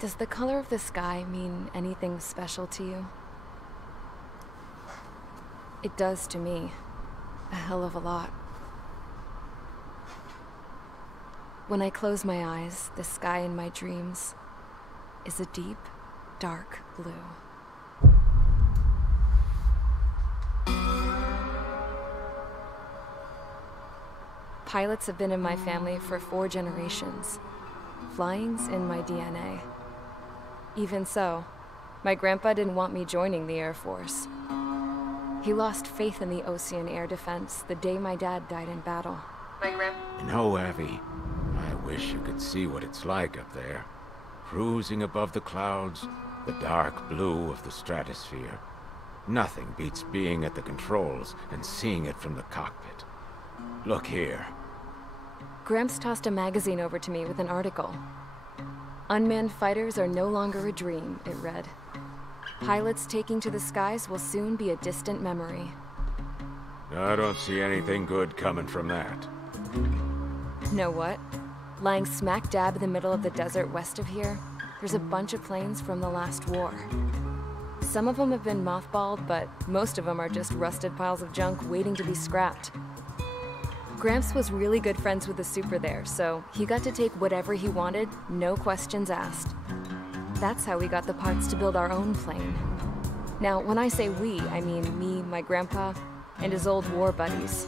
Does the color of the sky mean anything special to you? It does to me. A hell of a lot. When I close my eyes, the sky in my dreams is a deep, dark blue. Pilots have been in my family for 4 generations. Flying's in my DNA. Even so, my grandpa didn't want me joining the Air Force. He lost faith in the Ocean Air Defense the day my dad died in battle. You know, Abby, I wish you could see what it's like up there. Cruising above the clouds, the dark blue of the stratosphere. Nothing beats being at the controls and seeing it from the cockpit. Look here. Gramps tossed a magazine over to me with an article. Unmanned fighters are no longer a dream, it read. Pilots taking to the skies will soon be a distant memory. I don't see anything good coming from that. Know what? Lying smack dab in the middle of the desert west of here, there's a bunch of planes from the last war. Some of them have been mothballed, but most of them are just rusted piles of junk waiting to be scrapped. Gramps was really good friends with the super there, so he got to take whatever he wanted, no questions asked. That's how we got the parts to build our own plane. Now, when I say we, I mean me, my grandpa, and his old war buddies.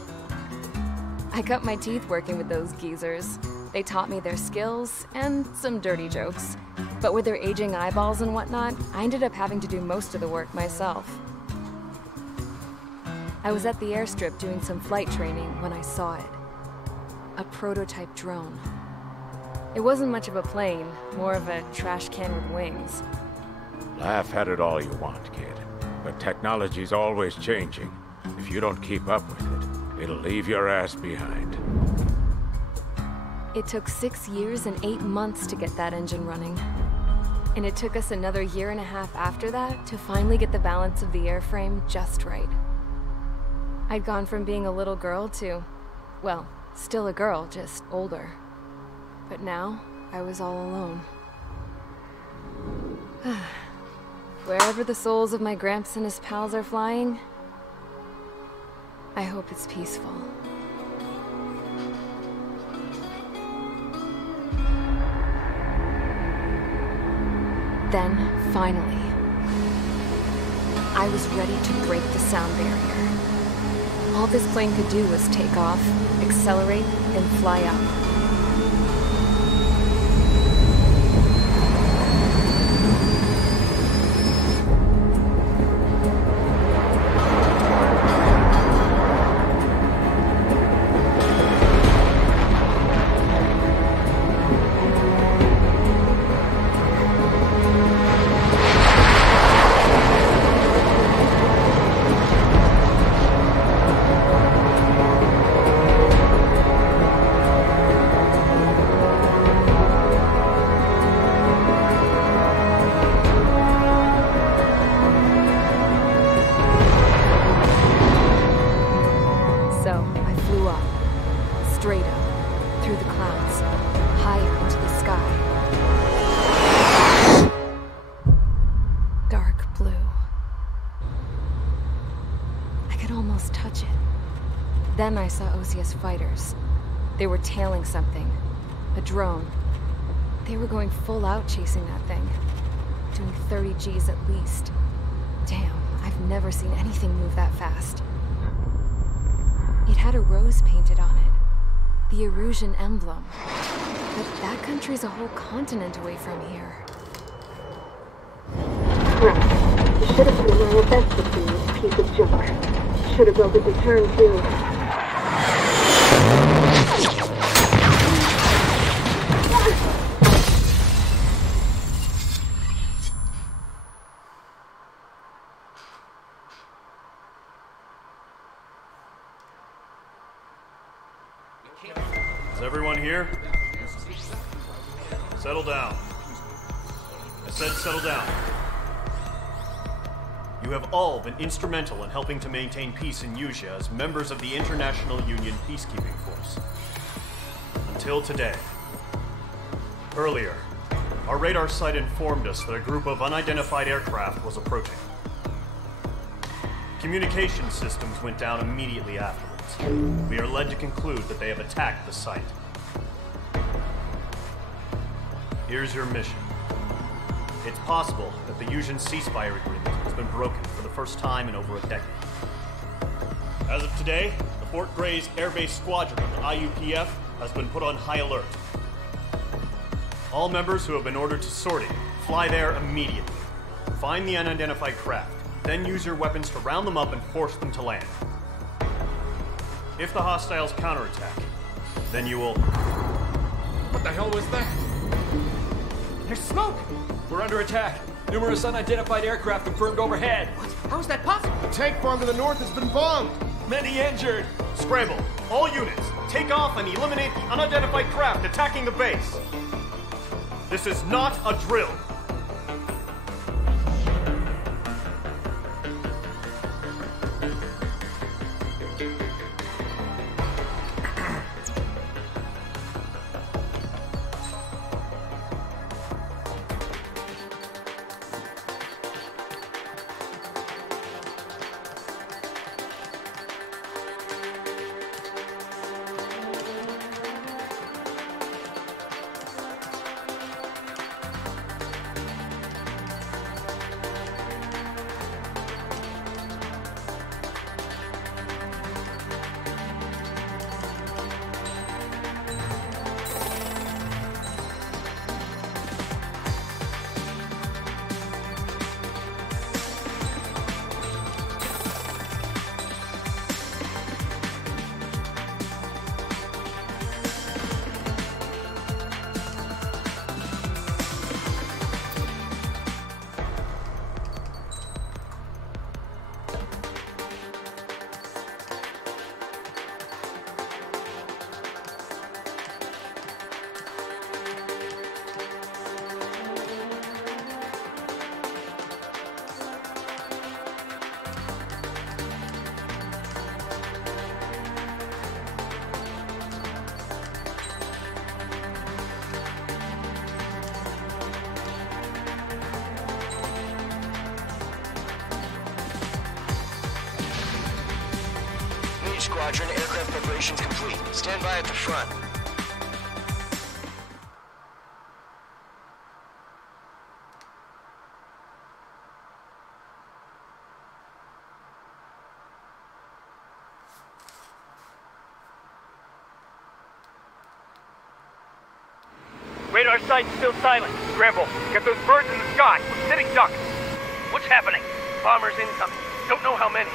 I cut my teeth working with those geezers. They taught me their skills, and some dirty jokes. But with their aging eyeballs and whatnot, I ended up having to do most of the work myself. I was at the airstrip doing some flight training when I saw it. A prototype drone. It wasn't much of a plane, more of a trash can with wings. Laugh at it all you want, kid. But technology's always changing. If you don't keep up with it, it'll leave your ass behind. It took 6 years and 8 months to get that engine running. And it took us another 1.5 years after that to finally get the balance of the airframe just right. I'd gone from being a little girl to, well, still a girl, just older. But now, I was all alone. Wherever the souls of my Gramps and his pals are flying, I hope it's peaceful. Then, finally, I was ready to break the sound barrier. All this plane could do was take off, accelerate, and fly up. Then I saw OCS fighters. They were tailing something. A drone. They were going full out chasing that thing. Doing 30 Gs at least. Damn, I've never seen anything move that fast. It had a rose painted on it. The Erusian emblem. But that country's a whole continent away from here. Right. You should have put in your best to see this piece of junk. Should have built a return too. Is everyone here? Settle down. I said settle down. You have all been instrumental in helping to maintain peace in Usea as members of the International Union Peacekeeping Force. Until today. Earlier, Our radar site informed us that a group of unidentified aircraft was approaching. Communication systems went down immediately afterwards. We are led to conclude that they have attacked the site. Here's your mission. It's possible that the Yuuzhan ceasefire agreement has been broken for the first time in over a decade. As of today, the Fort Gray's Air Base Squadron of the IUPF has been put on high alert. All members who have been ordered to sortie, fly there immediately. Find the unidentified craft, then use your weapons to round them up and force them to land. If the hostiles counterattack, then you will... What the hell was that? There's smoke! We're under attack. Numerous unidentified aircraft confirmed overhead. How is that possible? The tank farm to the north has been bombed! Many injured! Scramble! All units, take off and eliminate the unidentified craft attacking the base! This is not a drill! Squadron, aircraft preparations complete. Stand by at the front. Radar site's still silent. Scramble. Get those birds in the sky. We're sitting ducks. What's happening? Bombers incoming. Don't know how many.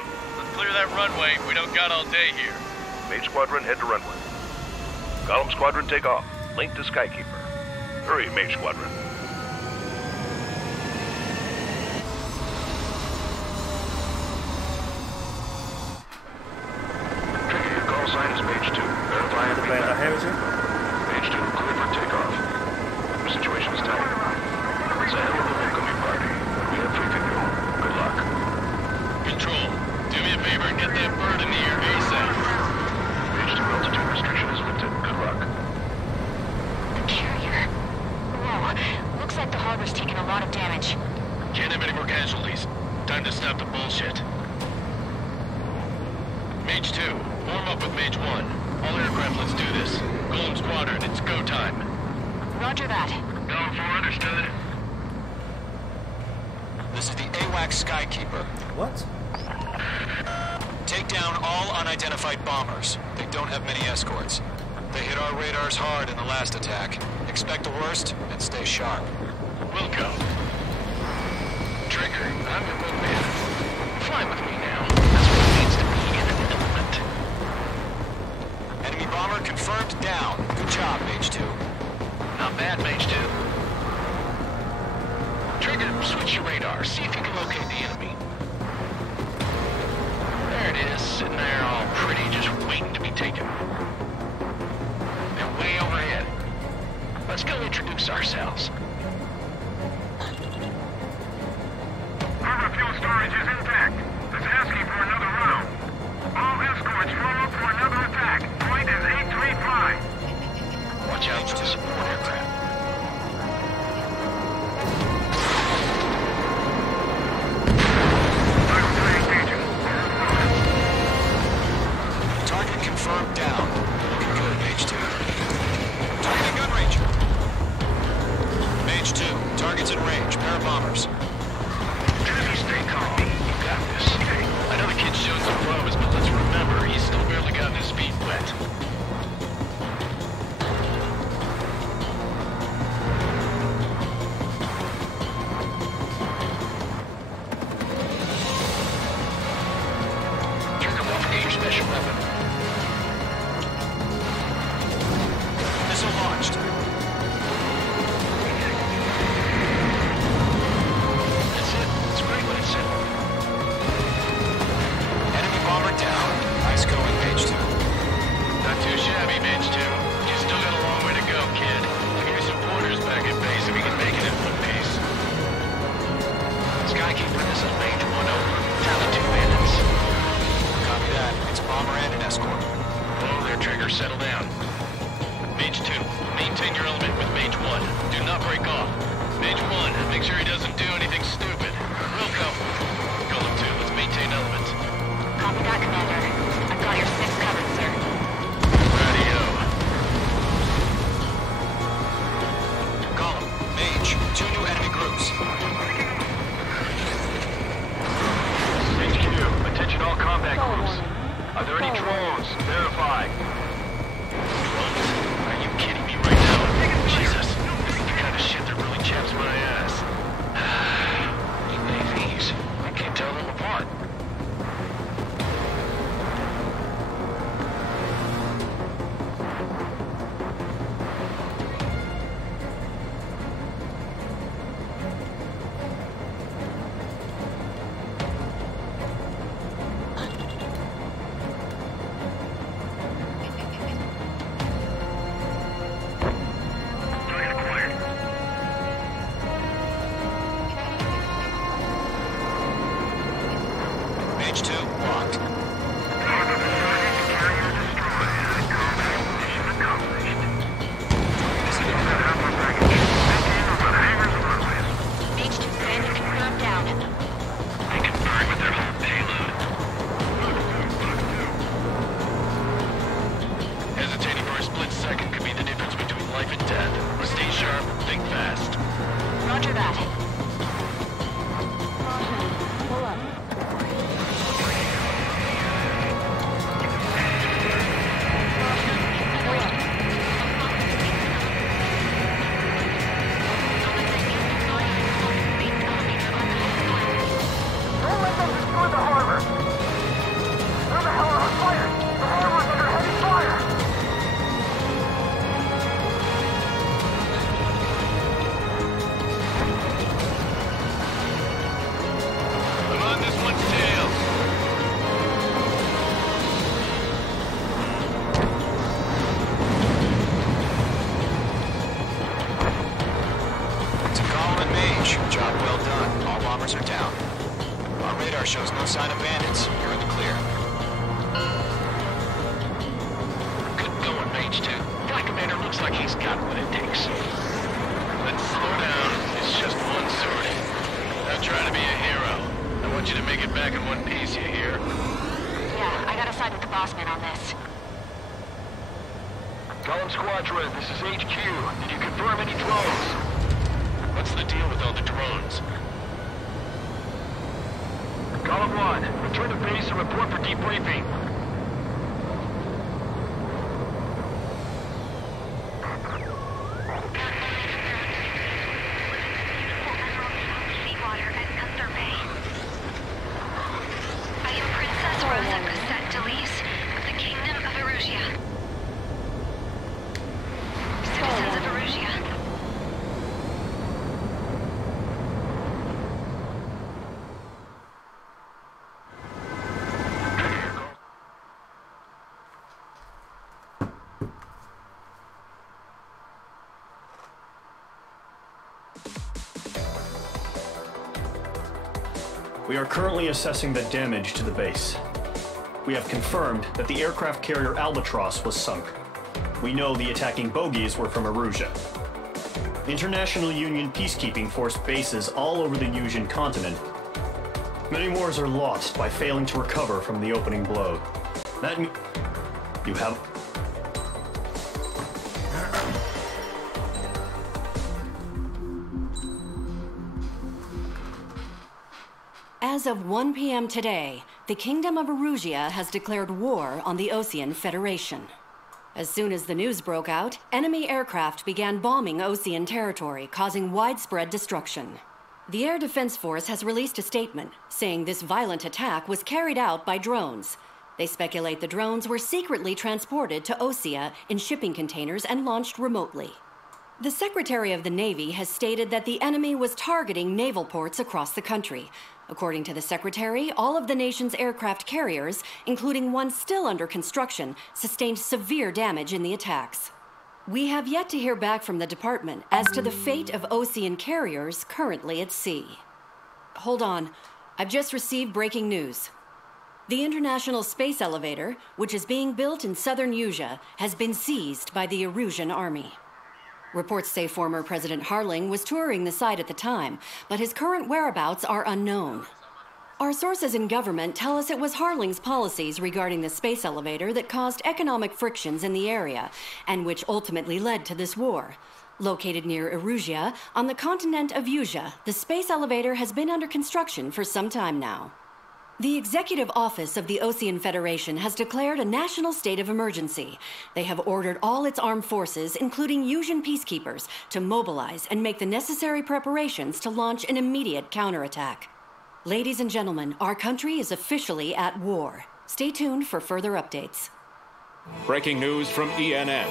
Clear that runway. We don't got all day here. Mage Squadron, head to runway. Column Squadron, take off. Link to Skykeeper. Hurry, Mage Squadron. Trigger, your call sign is Mage 2. Verify and read back. Mage 2, clear for takeoff. Your situation is tight. It's a hell of a homecoming party. We have free control. Good luck. Control, do me a favor and get that bird in the air ASAP. Mage 2, altitude restriction is lifted. Good luck. The carrier. Whoa. Looks like the harbor's taken a lot of damage. Can't have any more casualties. Time to stop the bullshit. Mage 2, warm up with Mage 1. All aircraft, let's do this. Golem Squadron, it's go time. Roger that. Going for understood. This is the AWACS Skykeeper. What? Take down all unidentified bombers. They don't have many escorts. They hit our radars hard in the last attack. Expect the worst and stay sharp. We'll go. Trigger, I'm your wingman. Fly with me now. That's what it means to be in an element. Enemy bomber confirmed down. Good job, Mage 2. Not bad, Mage 2. Trigger, switch your radar. See if you can locate the enemy. There it is, sitting there all pretty, just waiting to be taken. They're way overhead. Let's go introduce ourselves. Harbor fuel storage is intact. It's asking for another round. All escorts form up for another attack. Point is 835. Watch out for the support aircraft. Target's in range. Pair of bombers. Jeremy, stay calm. You got this. I know the kid's shown some promise, but let's remember, he's still barely gotten his feet wet. Trigger 1 special weapon. Missile launched. That's it. It's great when it's simple. Enemy bomber down. Nice going, Mage 2. Not too shabby, Mage 2. You still got a long way to go, kid. I'll give you some pointers back at base if we can make it in one piece. Skykeeper, this is Mage 1 over. Down to 2 bandits. Copy that. It's a bomber and an escort. Whoa there, Trigger. Settle down. Mage 2, maintain your element with Mage 1. Do not break off. Mage 1, make sure he doesn't do anything stupid. Wilco. Golem 2, let's maintain element. Copy that, Commander. I've got your 6 covered, sir. Radio. Golem, Mage, 2 new enemy groups. HQ, attention all combat groups. Are there any drones? Verify. Are you kidding me right now? Jesus. The kind of shit that really chaps my ass. UAVs. I can't tell them apart. Mage 2, locked. Mage 2, bandit confirmed down. They can burn with their whole payload. Hesitating for a split second could be the difference between life and death. Stay sharp, think fast. Roger that. Don't let them destroy the harbor! Where the hell are our fighters? The harbor's under heavy fire! I'm on this one's tail. To Golem and Mage, job well done. All bombers are down. Our radar shows no sign of bandits. You're in the clear. Good going, Mage 2. Flight Commander looks like he's got what it takes. Let's slow down. It's just one sortie. Don't try to be a hero. I want you to make it back in one piece, you hear? Yeah, I gotta side with the boss man on this. Golem Squadron, this is HQ. Did you confirm any drones? What's the deal with all the drones? Golem 1, return to base and report for debriefing. Seawater at Thunder Bay. I am Princess Rosa Cassette Delise of the Kingdom of Erusia. Citizens of Erusia. We are currently assessing the damage to the base. We have confirmed that the aircraft carrier Albatross was sunk. We know the attacking bogies were from Erusia. International Union peacekeeping force bases all over the Yusian continent. Many wars are lost by failing to recover from the opening blow. That means you have... As of 1 p.m. today, the Kingdom of Erusia has declared war on the Osean Federation. As soon as the news broke out, enemy aircraft began bombing Osean territory, causing widespread destruction. The Air Defense Force has released a statement saying this violent attack was carried out by drones. They speculate the drones were secretly transported to Osea in shipping containers and launched remotely. The Secretary of the Navy has stated that the enemy was targeting naval ports across the country. According to the Secretary, all of the nation's aircraft carriers, including one still under construction, sustained severe damage in the attacks. We have yet to hear back from the department as to the fate of Osean carriers currently at sea. Hold on, I've just received breaking news. The International Space Elevator, which is being built in southern Usea, has been seized by the Erusian army. Reports say former President Harling was touring the site at the time, but his current whereabouts are unknown. Our sources in government tell us it was Harling's policies regarding the space elevator that caused economic frictions in the area, and which ultimately led to this war. Located near Erusia, on the continent of Usea, the space elevator has been under construction for some time now. The Executive Office of the Osean Federation has declared a national state of emergency. They have ordered all its armed forces, including Usian peacekeepers, to mobilize and make the necessary preparations to launch an immediate counterattack. Ladies and gentlemen, our country is officially at war. Stay tuned for further updates. Breaking news from ENN.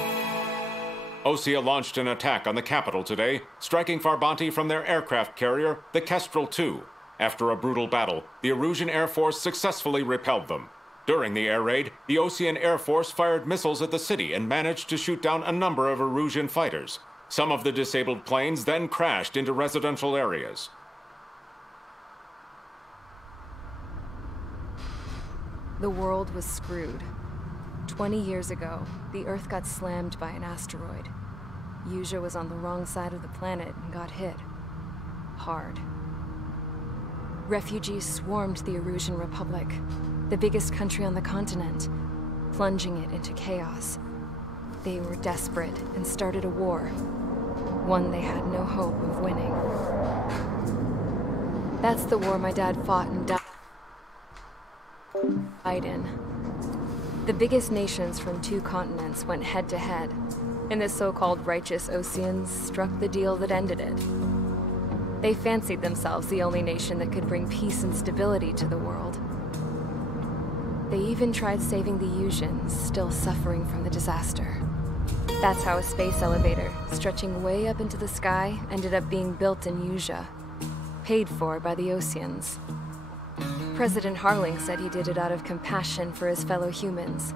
Osea launched an attack on the capital today, striking Farbanti from their aircraft carrier, the Kestrel II. After a brutal battle, the Erusian Air Force successfully repelled them. During the air raid, the Osean Air Force fired missiles at the city and managed to shoot down a number of Erusian fighters. Some of the disabled planes then crashed into residential areas. The world was screwed. 20 years ago, the Earth got slammed by an asteroid. Usea was on the wrong side of the planet and got hit. Hard. Refugees swarmed the Erusian Republic, the biggest country on the continent, plunging it into chaos. They were desperate and started a war, one they had no hope of winning. That's the war my dad fought and died in. The biggest nations from 2 continents went head-to-head, and the so-called righteous Oseans struck the deal that ended it. They fancied themselves the only nation that could bring peace and stability to the world. They even tried saving the Usians, still suffering from the disaster. That's how a space elevator, stretching way up into the sky, ended up being built in Usea, paid for by the Oseans. President Harling said he did it out of compassion for his fellow humans.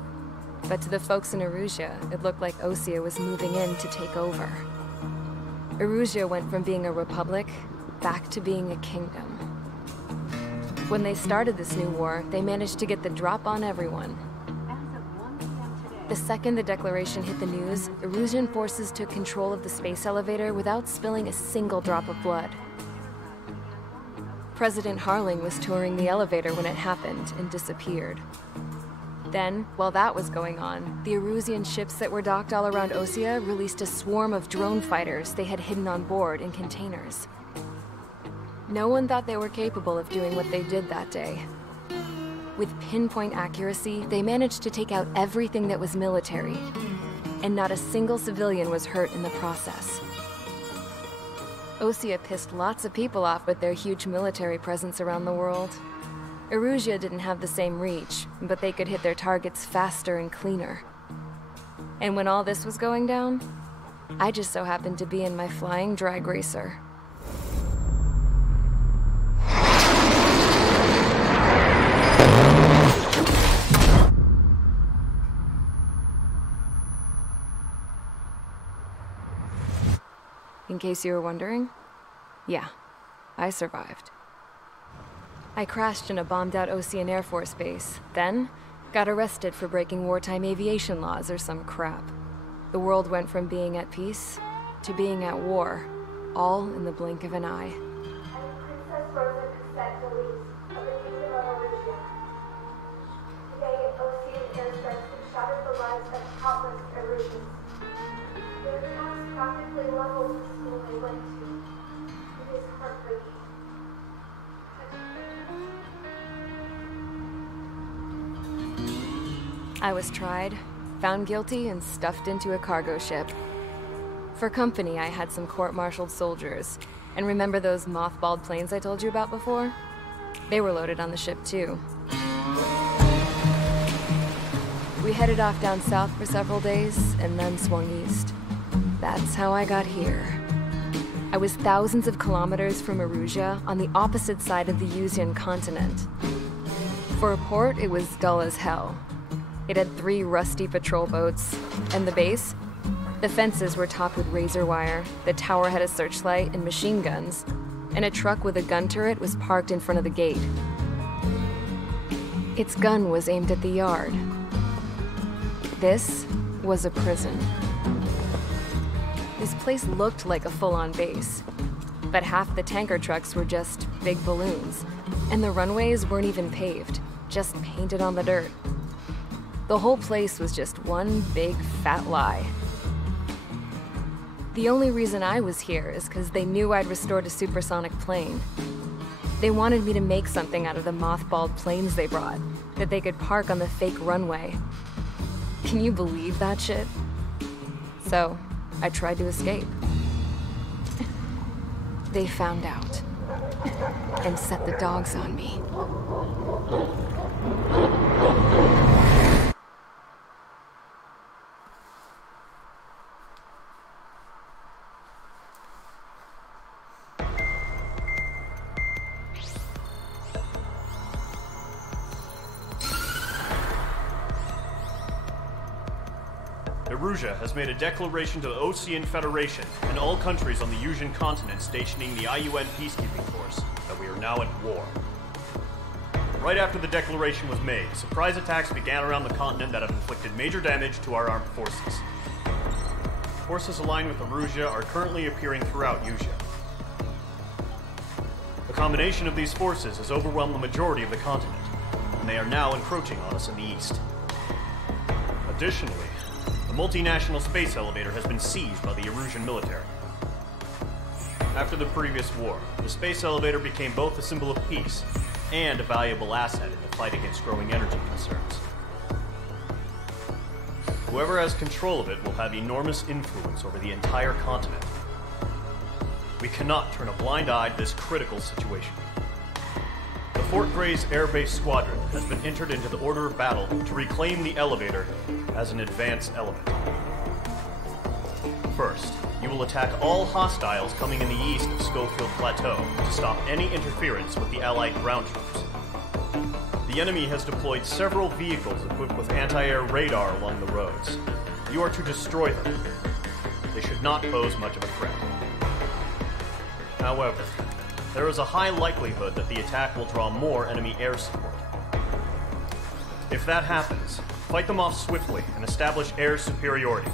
But to the folks in Erusia, it looked like Osea was moving in to take over. Erusia went from being a republic back to being a kingdom. When they started this new war, they managed to get the drop on everyone. The second the declaration hit the news, Erusian forces took control of the space elevator without spilling a single drop of blood. President Harling was touring the elevator when it happened and disappeared. Then, while that was going on, the Erusian ships that were docked all around Osea released a swarm of drone fighters they had hidden on board in containers. No one thought they were capable of doing what they did that day. With pinpoint accuracy, they managed to take out everything that was military, and not a single civilian was hurt in the process. Osea pissed lots of people off with their huge military presence around the world. Erusia didn't have the same reach, but they could hit their targets faster and cleaner. And when all this was going down, I just so happened to be in my flying drag racer. In case you were wondering, yeah, I survived. I crashed in a bombed-out Osean Air Force base, then got arrested for breaking wartime aviation laws or some crap. The world went from being at peace to being at war, all in the blink of an eye. I was tried, found guilty, and stuffed into a cargo ship. For company, I had some court-martialed soldiers. And remember those mothballed planes I told you about before? They were loaded on the ship, too. We headed off down south for several days, and then swung east. That's how I got here. I was thousands of kilometers from Erusia, on the opposite side of the Yuzian continent. For a port, it was dull as hell. It had 3 rusty patrol boats, and the base? The fences were topped with razor wire, the tower had a searchlight and machine guns, and a truck with a gun turret was parked in front of the gate. Its gun was aimed at the yard. This was a prison. This place looked like a full-on base, but half the tanker trucks were just big balloons, and the runways weren't even paved, just painted on the dirt. The whole place was just one big fat lie. The only reason I was here is because they knew I'd restored a supersonic plane. They wanted me to make something out of the mothballed planes they brought, that they could park on the fake runway. Can you believe that shit? So, I tried to escape. They found out, and set the dogs on me. Erusia has made a declaration to the Ocean Federation and all countries on the Yuzian continent stationing the IUN peacekeeping force that we are now at war. Right after the declaration was made, surprise attacks began around the continent that have inflicted major damage to our armed forces. Forces aligned with Erusia are currently appearing throughout Yusia. The combination of these forces has overwhelmed the majority of the continent, and they are now encroaching on us in the east. Additionally, the multinational space elevator has been seized by the Erusian military. After the previous war, the space elevator became both a symbol of peace and a valuable asset in the fight against growing energy concerns. Whoever has control of it will have enormous influence over the entire continent. We cannot turn a blind eye to this critical situation. The Fort Gray's Air Base Squadron has been entered into the order of battle to reclaim the elevator as an advanced element. First, you will attack all hostiles coming in the east of Schofield Plateau to stop any interference with the Allied ground troops. The enemy has deployed several vehicles equipped with anti-air radar along the roads. You are to destroy them. They should not pose much of a threat. However, there is a high likelihood that the attack will draw more enemy air support. If that happens, fight them off swiftly and establish air superiority.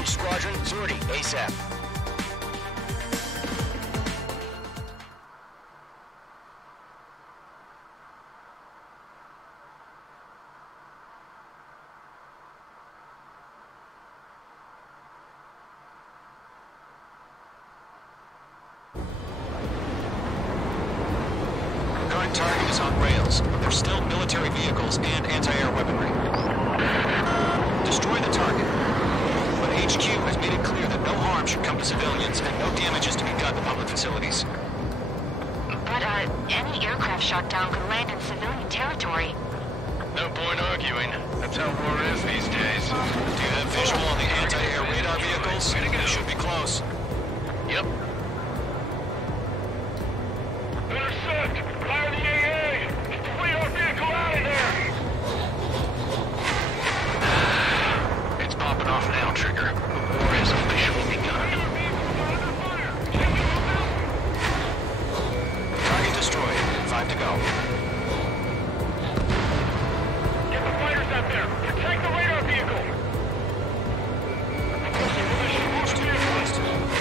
Engage squadron, sortie, ASAP. Target is on rails, but there's still military vehicles and anti-air weaponry. Destroy the target. But HQ has made it clear that no harm should come to civilians and no damage is to be done to public facilities. But, any aircraft shot down could land in civilian territory. No point arguing. That's how war is these days. Do you have visual on the anti-air radar vehicles? They should be close. Yep. Intercept! Fire the AA! Get the radar vehicle out of there! It's popping off now, Trigger. War has officially begun. Target destroyed. 5 to go. Get the fighters out there! Protect the radar vehicle!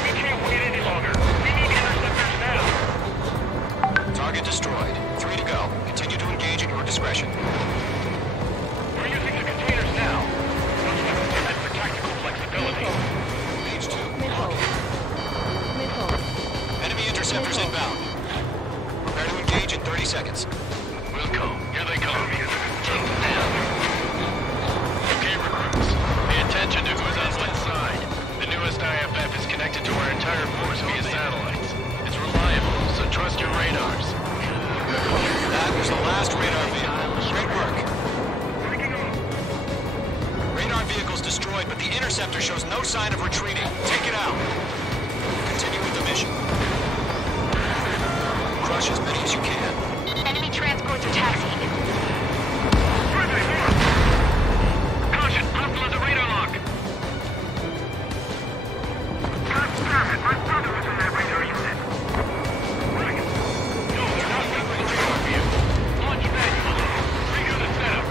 We can't wait any longer. We need interceptors now. Target destroyed. 3 to go. Continue to engage at your discretion. We're using the containers now. Those weapons are meant for tactical flexibility. Page 2. Enemy interceptors inbound. Prepare to engage in 30 seconds. Wilco, here they come. Take them down. Okay, recruits. Pay attention to who's on what side. The newest IFF is connected to our entire force via satellites. It's reliable, so trust your radars. That was the last radar vehicle. Great work. Radar vehicle's destroyed, but the interceptor shows no sign of retreating. Take it out. Continue with the mission. Crush as many as you can. Enemy transports are taxiing. Caution! Hostile the radar lock! God damn it! My brother was in that radar unit! Right. No, they're not with the radar vehicle. Launch manually. Redo the setup.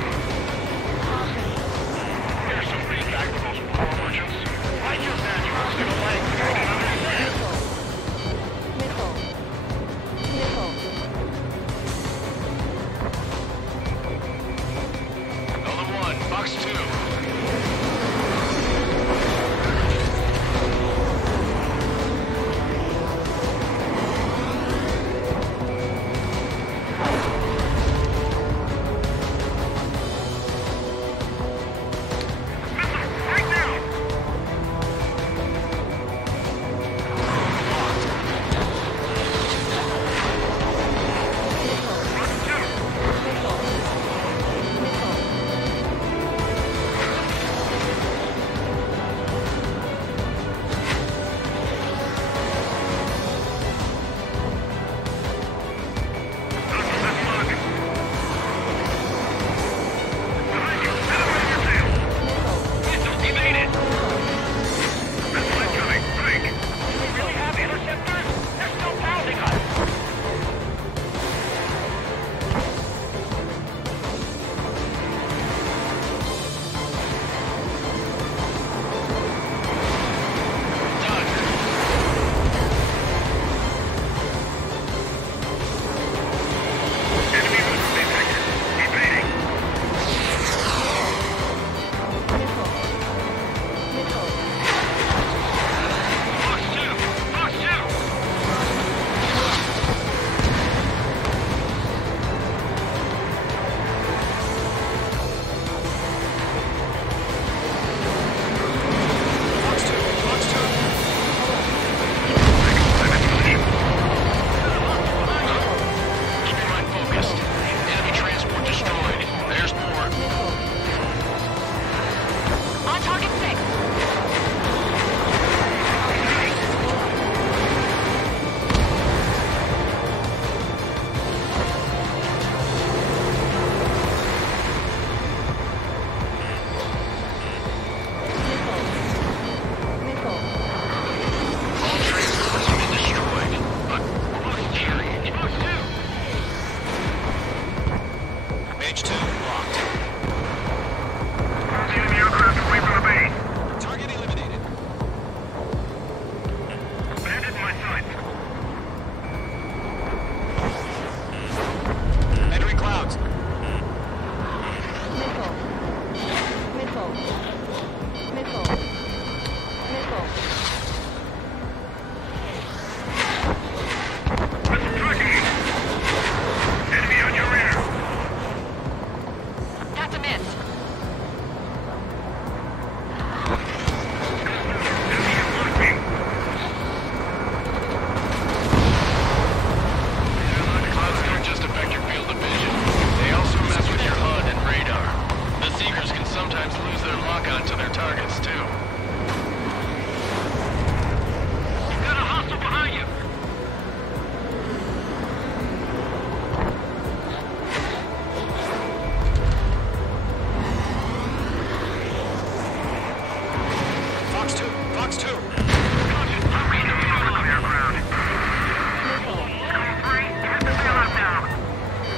There's some feedback to those power merchants. I just naturally stick a language I can understand. Golden 1, Box 2. Enemy on your rear. That's a miss. Clouds don't just affect your field of vision. They also mess with your HUD and radar. The Seekers can sometimes lose their lock-on to their targets, too. You've got a hostile behind you. Fox 2! Fox 2!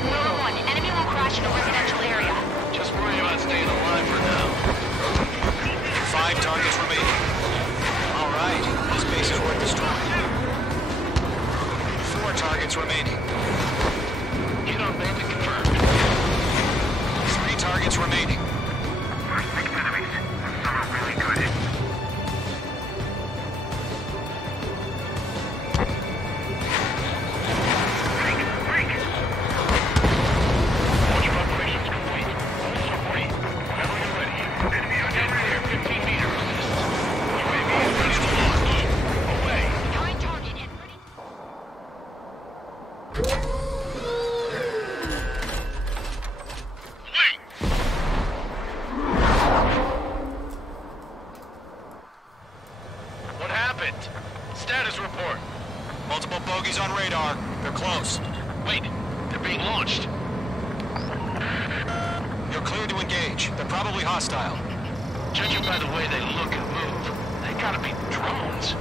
Willow 1, enemy will crash in a residential area. Just worry about staying alive for now. 5 targets remaining. All right, this base is worth destroying. 4 targets remaining. Hit on bandit confirmed. 3 targets remaining. First 6 enemies. Some are really good. Launch preparations complete. All support. Whenever you're ready. Enemy on your rear, 15 meters. UAV is ready to launch. Away. Find target and ready. What happened? Status report. Multiple bogeys on radar. They're close. Wait, they're being launched. You're clear to engage. They're probably hostile. Judging by the way they look and move, they gotta be drones.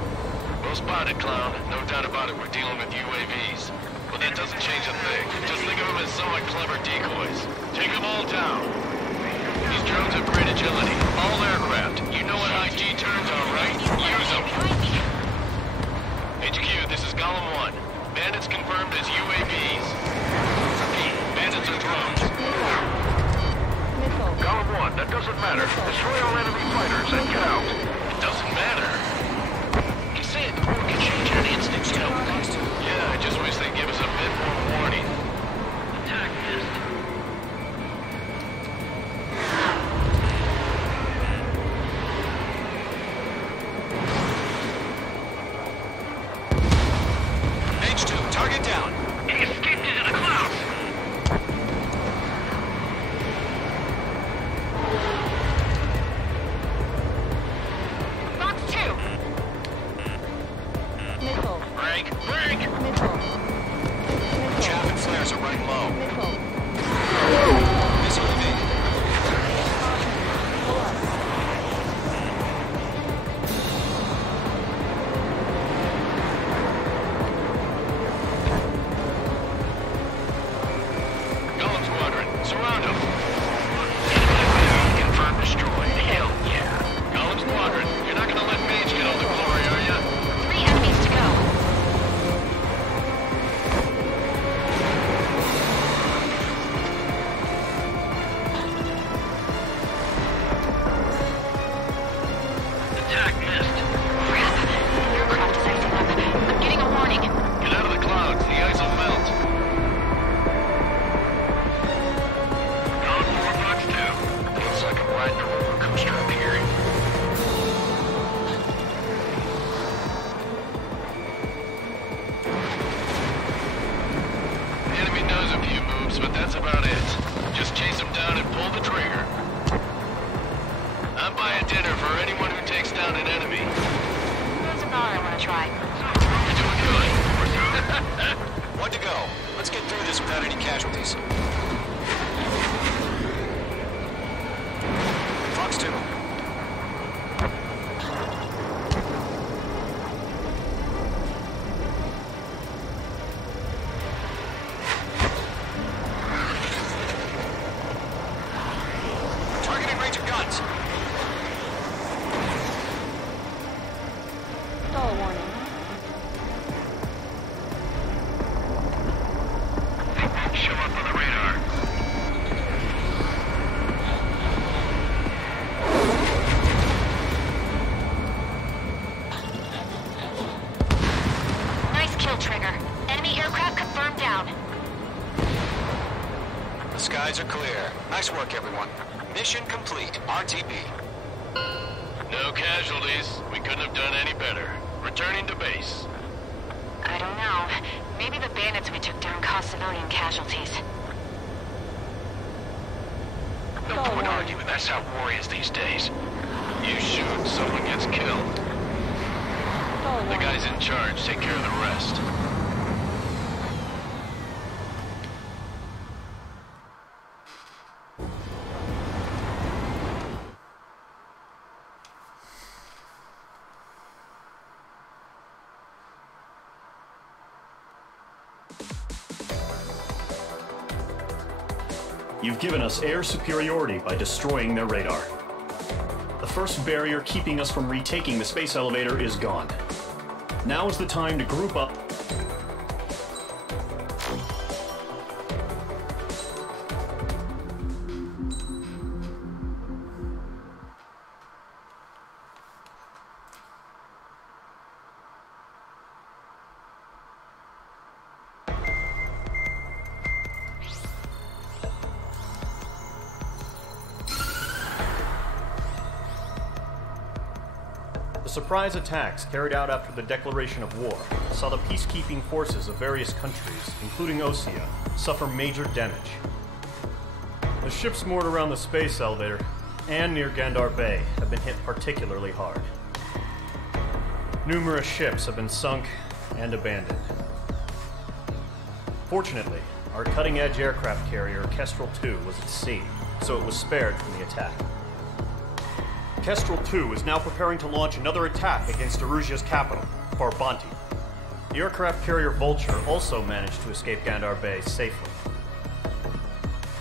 Well spotted, Clown. No doubt about it, we're dealing with UAVs. But that doesn't change a thing. Just think of them as somewhat clever decoys. Take them all down. These drones have great agility. All aircraft. You know what high G turns are, right? Use them. HQ, this is Golem 1. Bandits confirmed as UAVs. Repeat, bandits are drones. Golem 1, that doesn't matter. Destroy all enemy fighters and get out. It doesn't matter. He said the war can change in an instant, you know. Yeah, I just wish they'd give us a bit more warning. Attack missed. H2, target down. He escaped into the clouds. Fox 2. Break! Chaff and flares are running low. Missile evaded. Golem Squadron, surround them. Confirmed destroyed. Hell yeah. Golem Squadron, you're not gonna let Mage get all the glory, are ya? 3 enemies to go. Attack missed. Crap. The aircraft is icing up. I'm getting a warning. Get out of the clouds, the ice will melt. Golem 4, Fox 2. Feels like I'm riding a roller coaster up here. The enemy knows a few moves, but that's about it. Just chase them down and pull the trigger. I'm buying dinner for anyone who takes down an enemy. There's a bar I want to try. You're doing good. 1 to go. Let's get through this without any casualties. Fox 2. Targeting range of guns. Stall warning. Show up on the radar. Trigger. Enemy aircraft confirmed down. The skies are clear. Nice work, everyone. Mission complete. RTB. No casualties. We couldn't have done any better. Returning to base. I don't know. Maybe the bandits we took down caused civilian casualties. No point arguing. That's how war is these days. You shoot, someone gets killed. The guys in charge take care of the rest. You've given us air superiority by destroying their radar. The first barrier keeping us from retaking the space elevator is gone. Now is the time to group up. The surprise attacks carried out after the declaration of war saw the peacekeeping forces of various countries, including Osea, suffer major damage. The ships moored around the space elevator and near Gandar Bay have been hit particularly hard. Numerous ships have been sunk and abandoned. Fortunately, our cutting-edge aircraft carrier, Kestrel II, was at sea, so it was spared from the attack. Kestrel II is now preparing to launch another attack against Erusia's capital, Farbanti. The aircraft carrier Vulture also managed to escape Gandar Bay safely.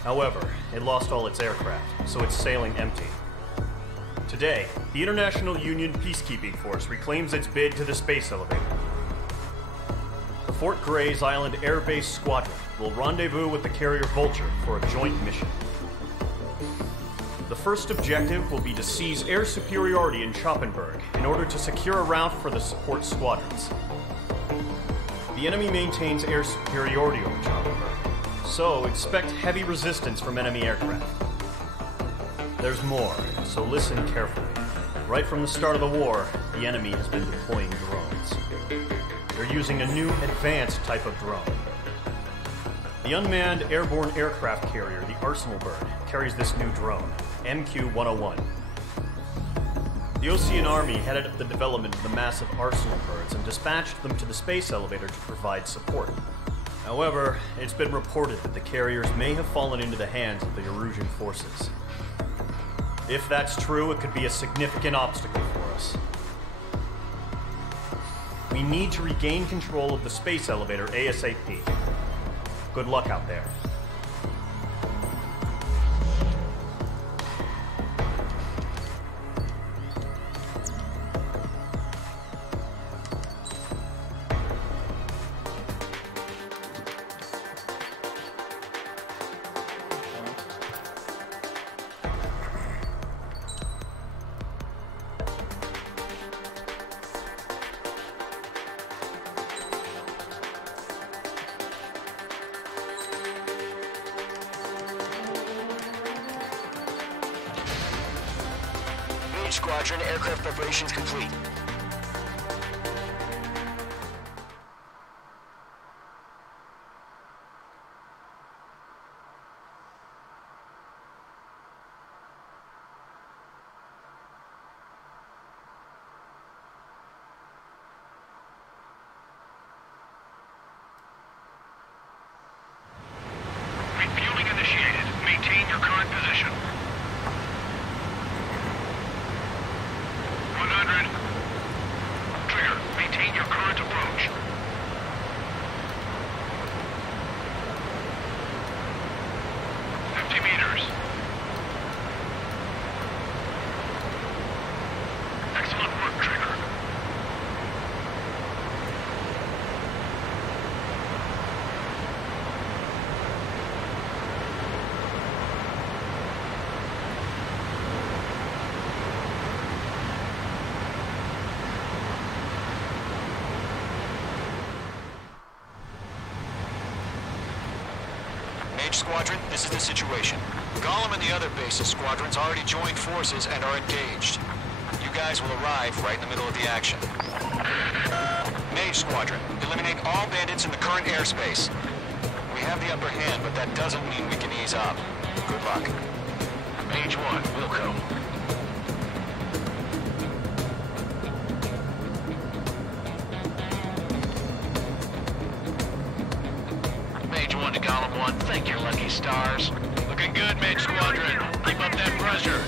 However, it lost all its aircraft, so it's sailing empty. Today, the International Union Peacekeeping Force reclaims its bid to the space elevator. The Fort Grays Island Air Base Squadron will rendezvous with the carrier Vulture for a joint mission. The first objective will be to seize air superiority in Schoppenberg in order to secure a route for the support squadrons. The enemy maintains air superiority over Schoppenberg, so expect heavy resistance from enemy aircraft. There's more, so listen carefully. Right from the start of the war, the enemy has been deploying drones. They're using a new advanced type of drone. The unmanned airborne aircraft carrier, the Arsenal Bird, carries this new drone, MQ-101. The Osean Army headed up the development of the massive Arsenal Birds and dispatched them to the space elevator to provide support. However, it's been reported that the carriers may have fallen into the hands of the Erusian forces. If that's true, it could be a significant obstacle for us. We need to regain control of the space elevator ASAP. Good luck out there. Squadron, aircraft preparations complete. Refueling initiated. Maintain your current position. 100. Trigger, maintain your current approach. 50 meters. Excellent work, Trigger. Squadron, this is the situation. Gollum and the other bases squadrons already joined forces and are engaged. You guys will arrive right in the middle of the action. Mage Squadron, eliminate all bandits in the current airspace. We have the upper hand, but that doesn't mean we can ease up. Good luck. Mage 1, Wilco. Mage 1 to Gollum 1, thank your lucky stars. Looking good, Mage Squadron. Keep up that pressure.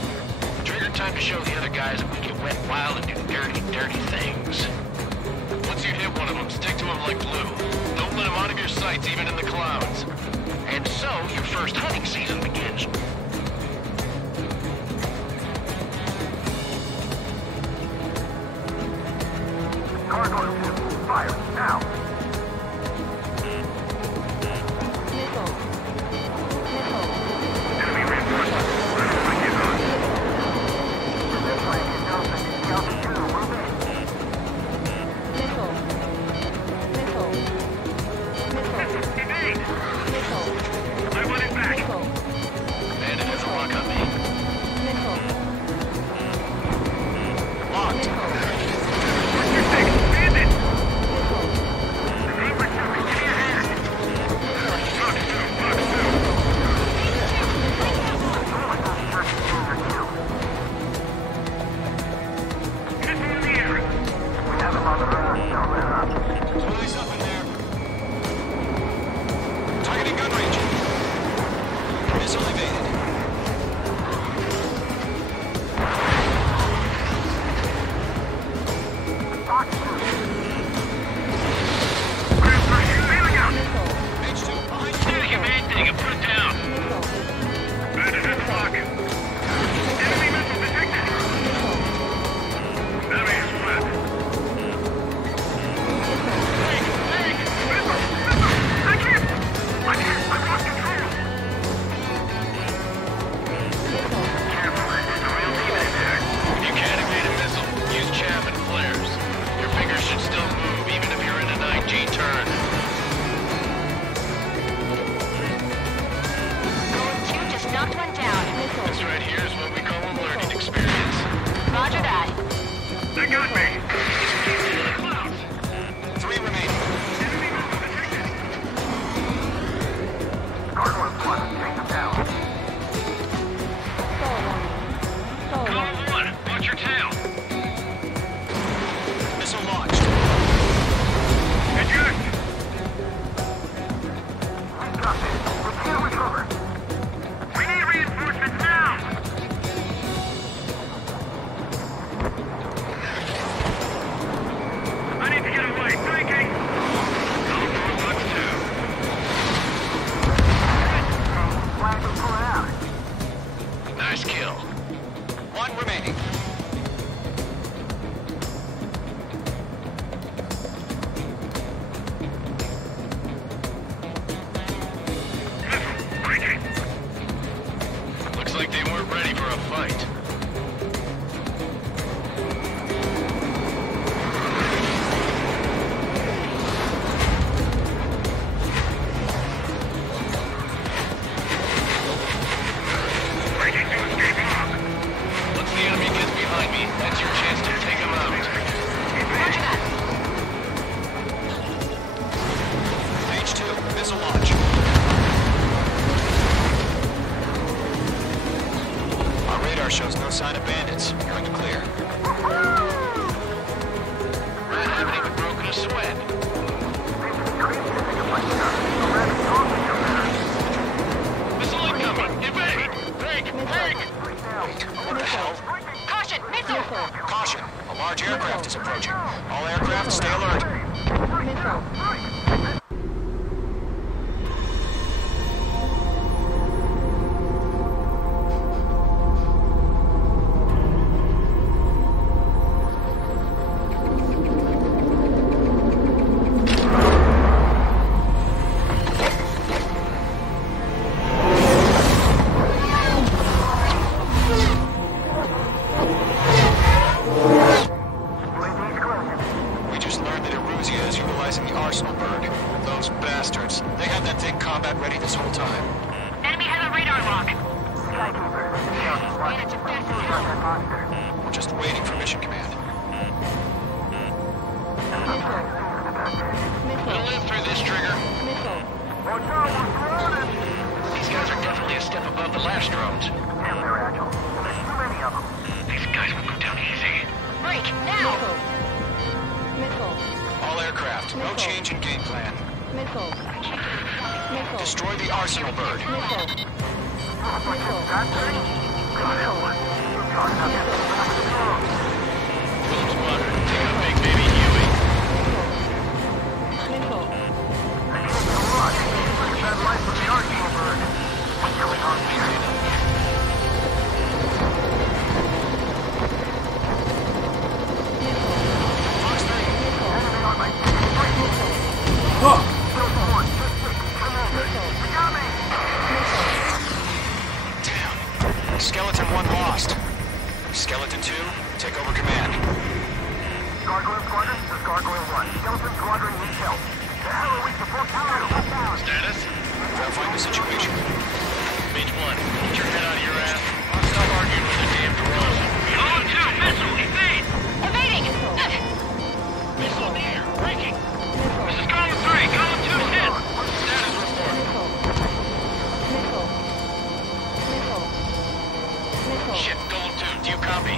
Trigger time to show the other guys that we can wet wild and do dirty, dirty things. Once you hit one of them, stick to him like glue. Don't let him out of your sights, even in the clouds. And so, your first hunting season begins. Cargo 2, fire, now! Enemy reinforcements, ready to bring it on. Delta 2, move in. Evade! I want it back! Bandit has a lock on me. Locked. What's your fix? Bandit! Enemy pursuit, give me a hand! Fox 2, Fox 2. Missile in the air! We have him on the radar, don't let up. Police up in there. Targeting gun range. Missile evaded. Fox 2. Grand pressure, bailing out! Mage 2, behind you. Take a man, take it, put it down. Bandit at the lock. Enemy missile detected. Enemy is flat. Missile! I can't! I've lost control! Careful, there's a real demon in there. If you can't evade a missile, use chaff and flares. Your fingers should still move, even if you're in a 9G turn. Going 2 just knocked one down. This right here is what we call a learning experience. Roger that. They got me! 3 remaining. Enemy missile detected. Cargo squad, take them down. Column 1, watch your tail. Missile launched. Eject! Got this. We can't recover. We need reinforcements now! I need to get away. Thinking! Column 4, watch 2. Flag will pull out. Nice kill. 1 remaining. Breaking! Looks like they weren't ready for a fight. Breaking to escape lock! Once the enemy gets behind me, that's your chance to take him out. Roger that. Mage 2, missile launch. Our radar shows no sign of bandits. You're in the clear. I haven't even broken a sweat. Missile incoming! Evade! Break! Break! What the hell? Caution, missile! Caution! A large aircraft is approaching. All aircraft, stay alert. We just learned that Eruzia is utilizing the arsenal bird. Those bastards. They had that thing combat ready this whole time. a radar lock. Manage to fasten down. We're just waiting for mission command. We'll live through this, Trigger. These guys are definitely a step above the last drones. And they're agile. There's too many of them. These guys will go down easy. Break, now! All aircraft, no change in game plan. Destroy the arsenal bird. Phillips Squadron, take out Big Baby Huey. That light from the arsenal bird. What's going on here? Skeleton 1 lost. Skeleton 2, take over command. Gargoyle Squadron, this is Gargoyle 1. Skeleton Squadron needs help. The hell are we supposed to do? Status? Verifying the situation. Mage 1, get your head out of your ass. Stop arguing with the damn drone. Column 2, missile, evade! Evading! Missile in the air, breaking. This is column 3, column 2's hit. Status report. Shit, Golem 2, do you copy?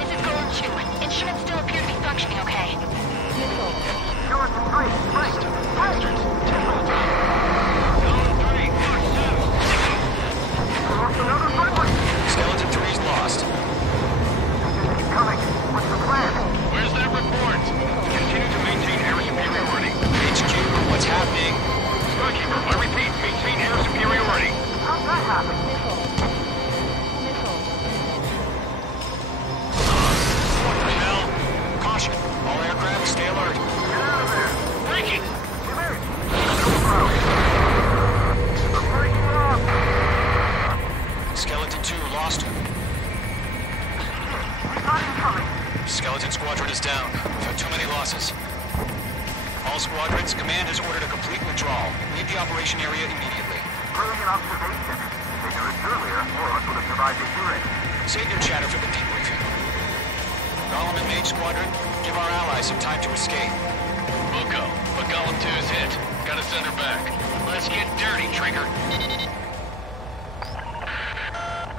This is Golem 2. Instruments still appear to be functioning okay. Skeleton 3, break! Bastards! Column 3, push 2. Lost another friendly! Skeleton 3's lost. Keep coming. What's the plan? Where's that report? Continue to maintain air superiority. HQ, what's happening? Skykeeper, I repeat, maintain air superiority. How'd that happen? What the hell? Caution, all aircraft stay alert. Get out of there! Breaking. Come here! I'm breaking off! Skeleton 2 lost. Not incoming! Skeleton Squadron is down. We've had too many losses. All squadrons, command has ordered a complete withdrawal. Leave the operation area immediately. Brilliant observation. If they knew it earlier, more of us would have survived the hearing. Save your chatter for the debriefing. Golem and Mage Squadron, give our allies some time to escape. We'll go, but Golem 2's hit. Gotta send her back. Let's get dirty, Trigger.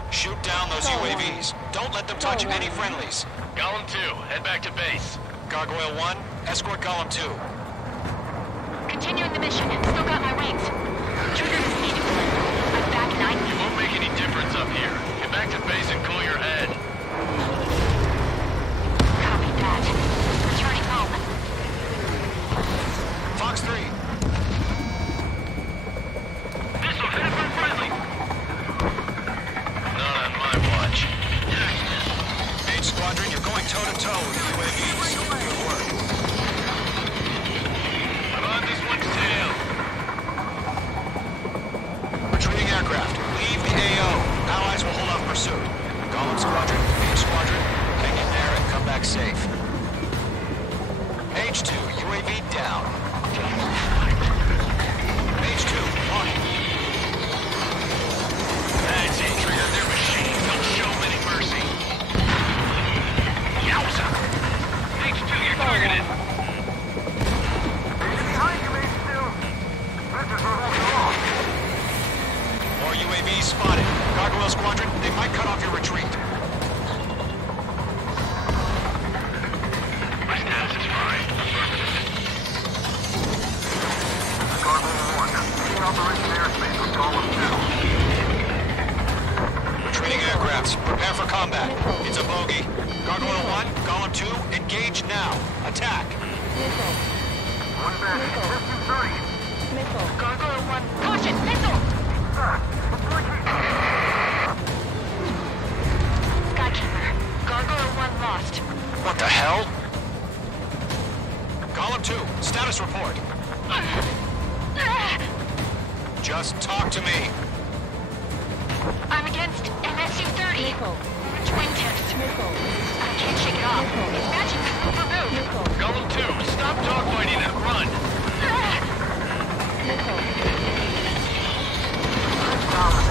Shoot down those UAVs. Don't let them touch any friendlies. Golem 2, head back to base. Gargoyle 1, escort Golem 2. Continuing the mission. Still got my wings. Trigger is needed. I'm back 9. It won't make any difference up here. Get back to base and cool your head. Copy that. Returning home. Fox 3. Missile hit from friendly. Not on my watch. Mage Squadron, you're going toe-to-toe with the UAVs. Good work. I'm on this one's tail. Retreating aircraft, leave the AO. Allies will hold off pursuit. Golem Squadron, Mage Squadron, hang in there and come back safe. Mage 2, UAV down. Mage 2, on. That's it, Trigger. They're machines. Don't show them any mercy. Yowza! H2, you're targeted. Behind you, Mage 2! This is where we'll go. More UAVs spotted. Gargoyle Squadron, they might cut off your retreat. My status is fine. Gargoyle 1, taking Operation Airspace with Golem 2. Retreating aircrafts, prepare for combat. It's a bogey. Gargoyle 1, Golem 2, engage now. Attack. One back. Distance 30. Gargoyle 1. Caution! Missile! Skykeeper. Gargoyle 1 lost. What the hell? Golem 2, status report. Just talk to me. I'm against MSU-30. Twin tips. I can't shake it off. It's matching me move for move. Golem 2, stop dogfighting and run. Down.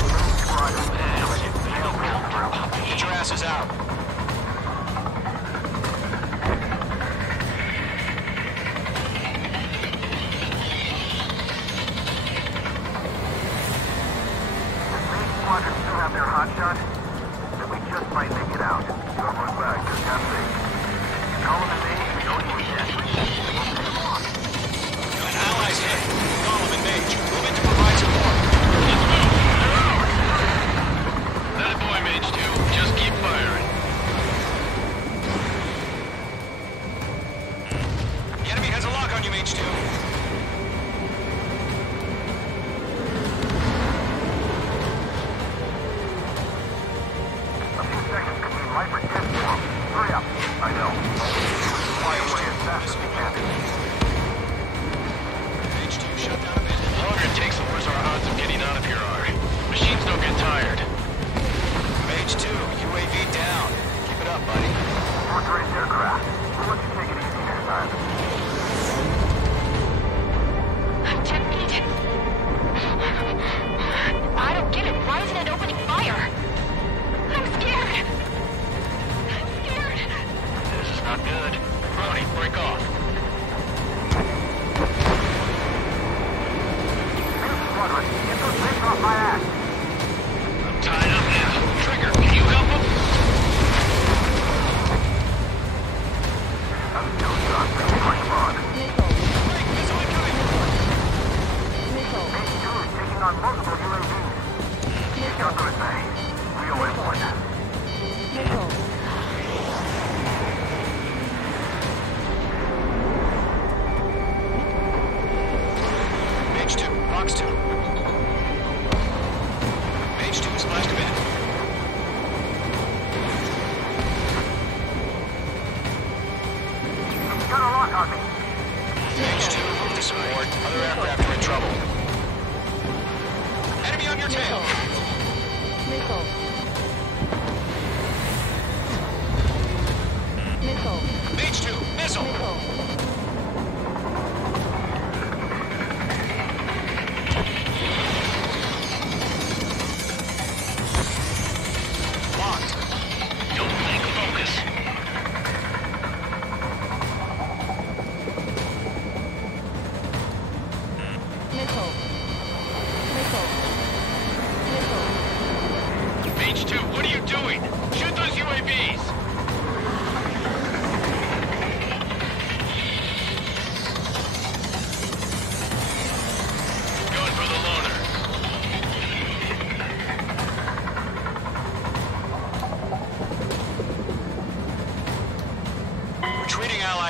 you, Mage 2.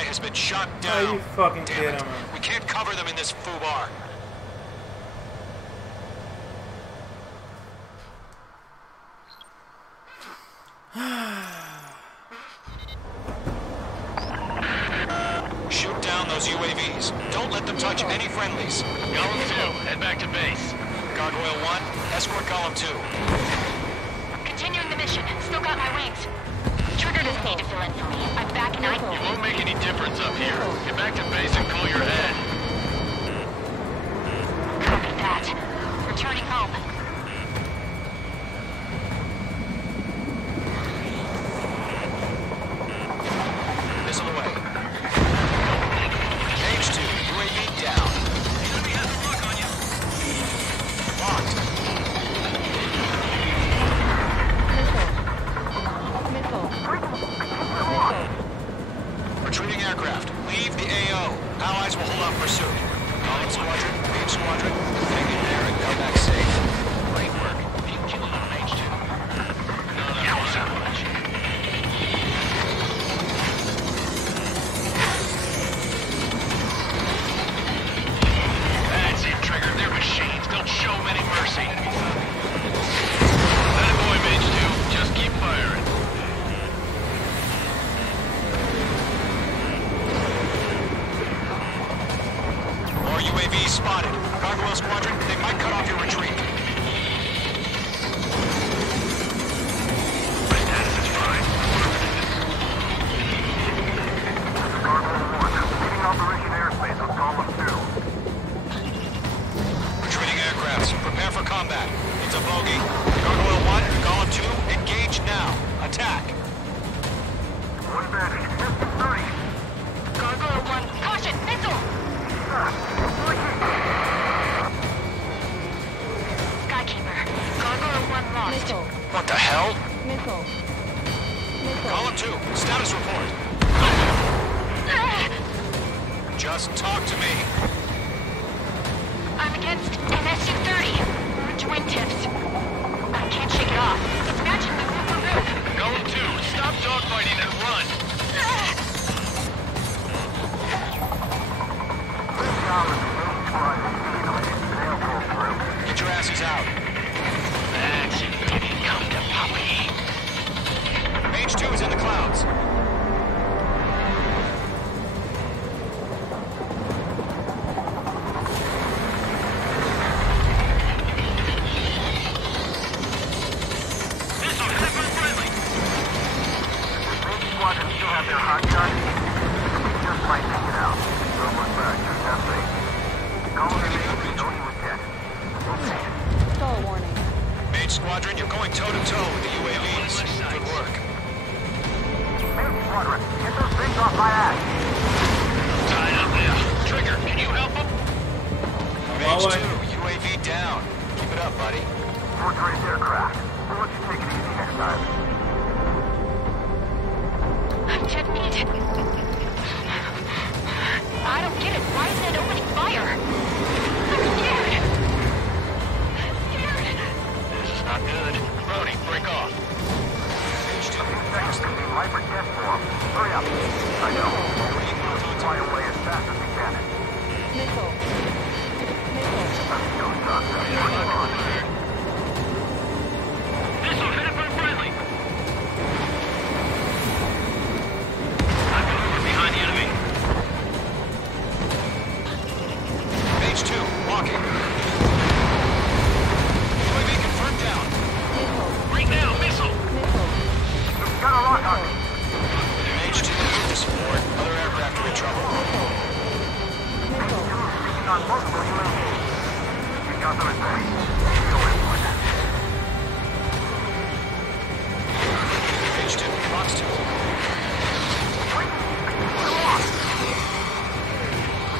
Has been shot down. Are you fucking Damn kidding it. me? We can't cover them in this foobar. Shoot down those UAVs. Don't let them touch any friendlies. Column 2, head back to base. Gargoyle 1, escort Column 2. Continuing the mission. Still got my wings. Trigger doesn't need to fill in for me. I'm back and You won't make any difference up here. Get back to base and cool your head. Copy that. Returning home. Missile away. Mage 2, UAV down. Enemy has a lock on you. Locked. Retreating aircraft. Leave the AO. Allies will hold off pursuit. Column Squadron, Mage Squadron, hang in there and come back safe. Great work. You killed on Mage 2. No, not so much. That's it, Trigger. They're machines. Don't show them any mercy. That boy, Mage 2. Just keep firing. More UAVs spotted. Gargoyle Squadron, they might cut off your retreat. My status is fine. Gargoyle 1, leading Operation Airspace on Column 2. Retreating aircrafts, prepare for combat. It's a bogey. Gargoyle 1, Column 2, engage now. Attack. One bandit, distance 30. Gargoyle 1, caution, missile! Skykeeper, Gargoyle 1 lost. What the hell? Missile. Column 2, status report. Just talk to me. I'm against MSU-30. Twin tips. I can't shake it off. It's matching the group for group. Column 2, stop dogfighting and run. Can you help him? Mage 2, UAV down. Keep it up, buddy. Fort Gray's aircraft. We'll let you take it easy next time. I'm dead meat. I don't get it. Why isn't it opening fire? I'm scared. This is not good. Brody, break off. Mage 2, seconds to be light or death for him. Hurry up. I know. We need to fly away as fast as we can. Missile. Missile headed for friendly. I'm over behind the enemy. Mage 2, walking. UAV confirmed down. Right now, missile. Got a lock on me. Mage 2, move to support. Other aircraft are in trouble. On multiple UAVs. You got them at bay. Mage 2, Fox 2.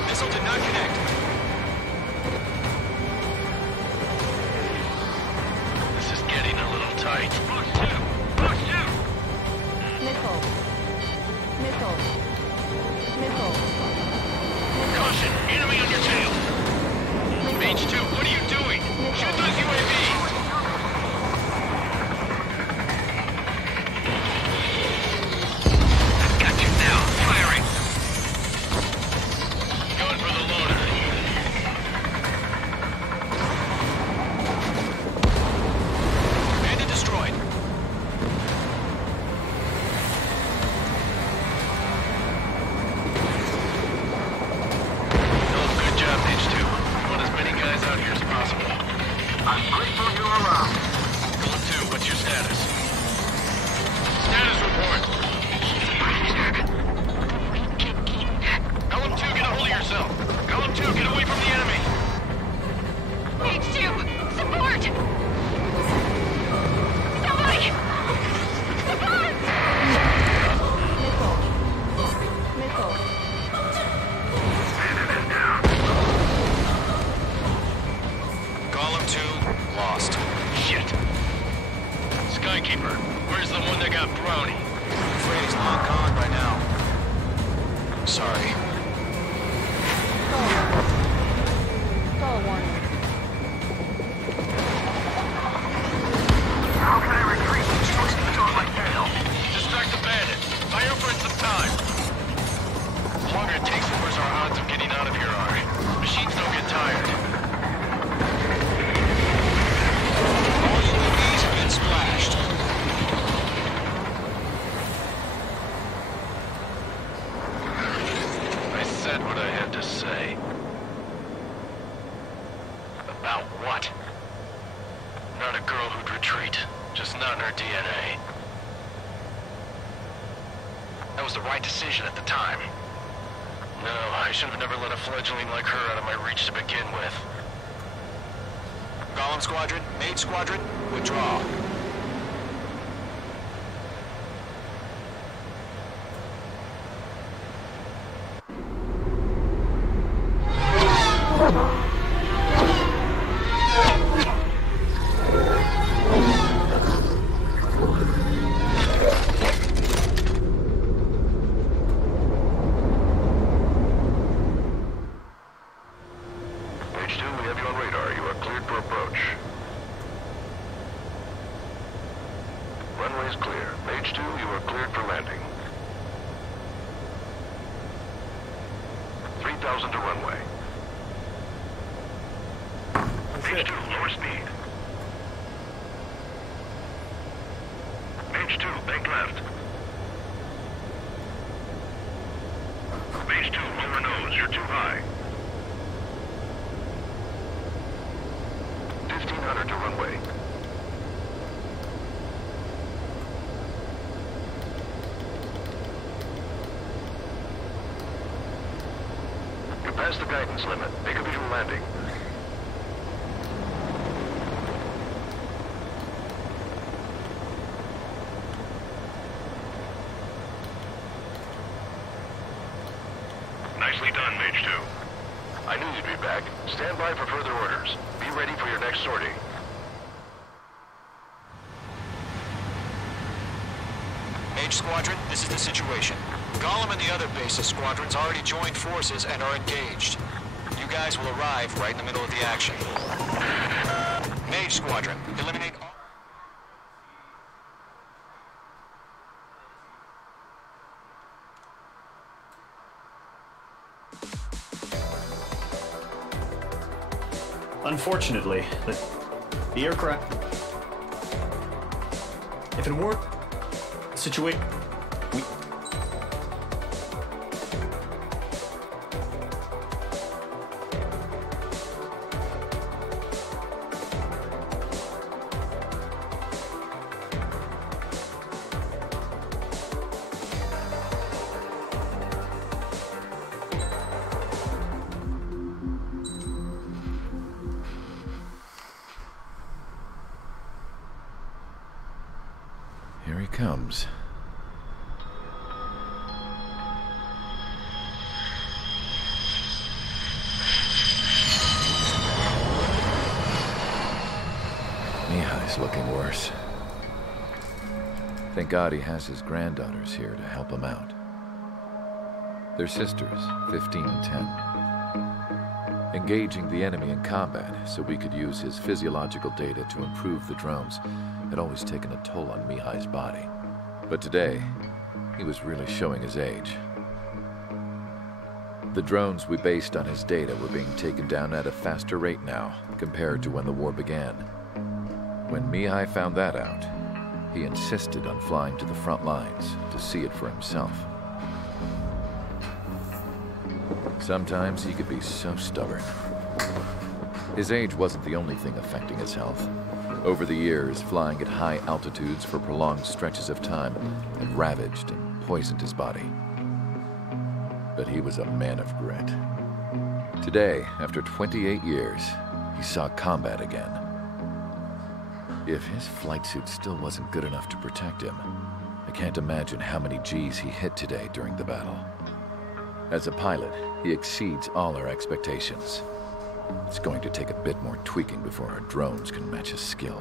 Missile did not connect. This is getting a little tight. Fox 2. Missile. Caution, enemy on your tail. Mage 2, what are you doing? Shoot those UAVs. I've got you now. Firing. Going for the loader. Bandit destroyed. Good job, Mage 2. We want as many guys out here as possible. I'm grateful you're around. Golem 2, what's your status? Status report. Golem 2, get a hold of yourself. Golem 2, get away from the enemy. Mage 2, support! Somebody! Support! Missile. Golem 2, lost. Shit. Skykeeper, where's the one that got Brownie? I'm afraid he's long gone by now. Sorry. Call warning. How can I retreat? It's on my tail. Distract the bandits. Fire for it some time. The longer it takes, the worse our odds of getting out of here are. Machines don't get tired. All UAVs have been splashed. I said what I had to say. About what? Not a girl who'd retreat. Just not in her DNA. That was the right decision at the time. No, I should have never let a fledgling like her out of my reach to begin with. Golem Squadron, Mage Squadron, withdraw. Mage 2, we have you on radar. You are cleared for approach. Runway is clear. Mage 2, you are cleared for landing. 3,000 to runway. Mage 2, lower speed. Mage 2, bank left. Mage 2, lower nose. You're too high. 1,500 to runway. You're past the guidance limit. Make a visual landing. Nicely done, Mage 2. I knew you'd be back. Stand by for further orders. Be ready for your next sortie. Mage Squadron, this is the situation. Gollum and the other basis squadrons already joined forces and are engaged. You guys will arrive right in the middle of the action. Mage Squadron, eliminate all... Unfortunately, the aircraft... If it weren't... Situate... We... Here he comes. Mihai's looking worse. Thank God he has his granddaughters here to help him out. They're sisters, 15 and 10. Engaging the enemy in combat so we could use his physiological data to improve the drones had always taken a toll on Mihai's body. But today, he was really showing his age. The drones we based on his data were being taken down at a faster rate now, compared to when the war began. When Mihai found that out, he insisted on flying to the front lines to see it for himself. Sometimes he could be so stubborn. His age wasn't the only thing affecting his health. Over the years, flying at high altitudes for prolonged stretches of time had ravaged and poisoned his body. But he was a man of grit. Today, after 28 years, he saw combat again. If his flight suit still wasn't good enough to protect him, I can't imagine how many G's he hit today during the battle. As a pilot, he exceeds all our expectations. It's going to take a bit more tweaking before our drones can match his skill.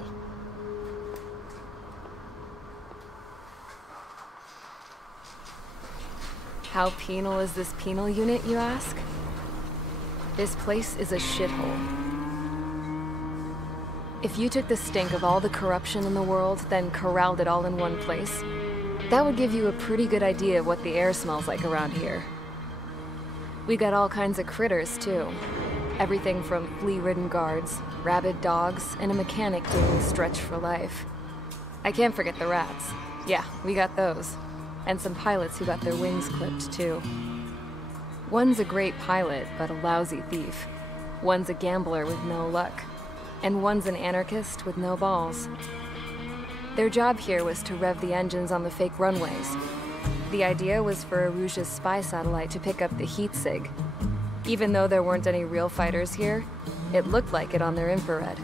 How penal is this penal unit, you ask? This place is a shithole. If you took the stink of all the corruption in the world, then corralled it all in one place, that would give you a pretty good idea of what the air smells like around here. We got all kinds of critters, too. Everything from flea-ridden guards, rabid dogs, and a mechanic doing the stretch for life. I can't forget the rats. Yeah, we got those. And some pilots who got their wings clipped, too. One's a great pilot, but a lousy thief. One's a gambler with no luck. And one's an anarchist with no balls. Their job here was to rev the engines on the fake runways. The idea was for Erusia's spy satellite to pick up the heat sig. Even though there weren't any real fighters here, it looked like it on their infrared.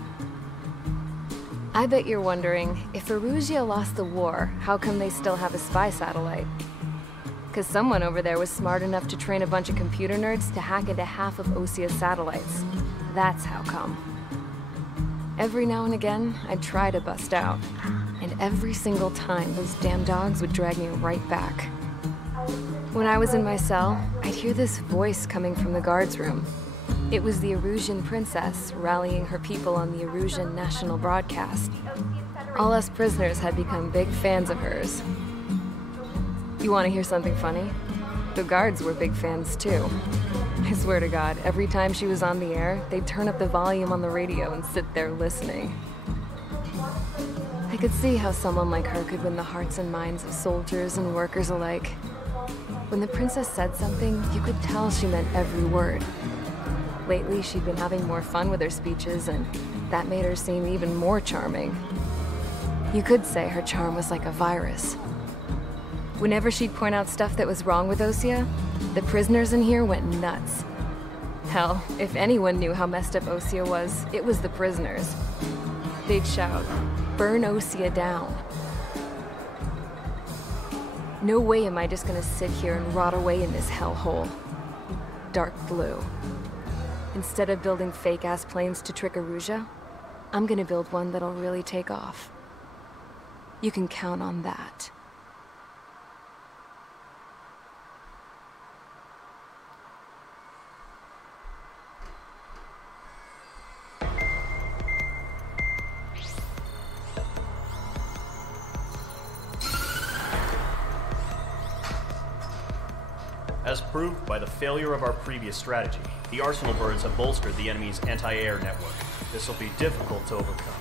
I bet you're wondering, if Erusia lost the war, how come they still have a spy satellite? 'Cause someone over there was smart enough to train a bunch of computer nerds to hack into half of Osia's satellites. That's how come. Every now and again, I'd try to bust out. And every single time, those damn dogs would drag me right back. When I was in my cell, I'd hear this voice coming from the guards room. It was the Erusian princess rallying her people on the Erusian national broadcast. All us prisoners had become big fans of hers. You want to hear something funny? The guards were big fans too. I swear to God, every time she was on the air, they'd turn up the volume on the radio and sit there listening. I could see how someone like her could win the hearts and minds of soldiers and workers alike. When the princess said something, you could tell she meant every word. Lately, she'd been having more fun with her speeches, and that made her seem even more charming. You could say her charm was like a virus. Whenever she'd point out stuff that was wrong with Osia, the prisoners in here went nuts. Hell, if anyone knew how messed up Osia was, it was the prisoners. They'd shout, "Burn Osia down." No way am I just gonna sit here and rot away in this hellhole. Dark blue. Instead of building fake-ass planes to trick Erusea, I'm gonna build one that'll really take off. You can count on that. As proved by the failure of our previous strategy, the Arsenal birds have bolstered the enemy's anti-air network. This will be difficult to overcome.